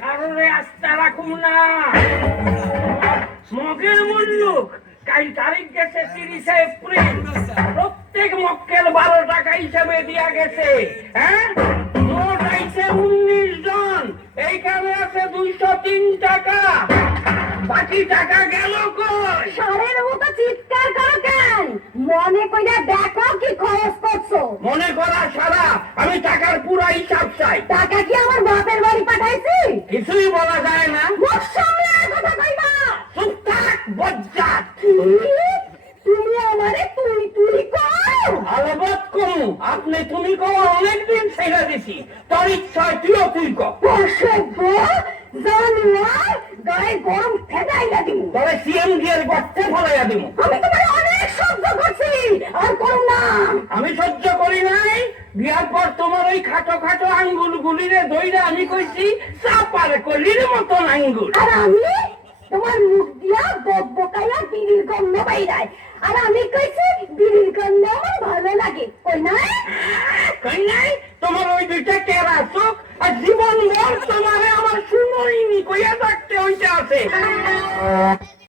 কারণে আস্থা রাখুন না। মগের মুল্লুক কাল তারিখ গেছে 30 এপ্রিল, প্রত্যেক মক্কেল 12 টাকা হিসাবে দিয়া গেছে। হ্যাঁ, মোট আইছে 19 জন, এইখানে আছে 203 টাকা, বাকি টাকা গেল কই? সারের মতো চিৎকার করো কেন? মনে কইরা দেখো কি খরচ করছো। মনে করা সারা, আমি টাকার পুরা হিসাব চাই। টাকা কি আমার বাপের বাড়ি পাঠাইছি? কিছুই বলা যায় না। মুখ সামলে কথা কইবা। চুপ থাক বজ্জাত। তুমি আমারে তুই তুই কও। আলাবাদ করু, আপনি তুমি কও অনেকদিন ছেড়ে দিছি, তোর ইচ্ছায় তুইও তুই কও। অসভ্য জানোয়ার, গায়ে গরম ফেদাইলা দিমু। তবে সিএমডি এর গর্তে ফলাইয়া দিব। আমি তোমার অনেক সহ্য করছি, আর করো না। আমি সহ্য করি নাই। বিয়ার পর তোমার ওই খাটো খাটো আঙ্গুল গুলিরে ধইরা আমি কইছি চাপার কলির মতন আঙ্গুল। আর আমি তোমার মুখ দিয়া বকবকাইয়া বিড়ির গন্ধ বাইরায়, আর আমি কইছি বিড়ির গন্ধ আমার ভালো লাগে। কই নাই? কই নাই? তোমার ওই দুইটা কেরা চোখ আর জীবন ভর তোমারে আমার শুনোইনি কইয়া থাকতে হইতে আছে।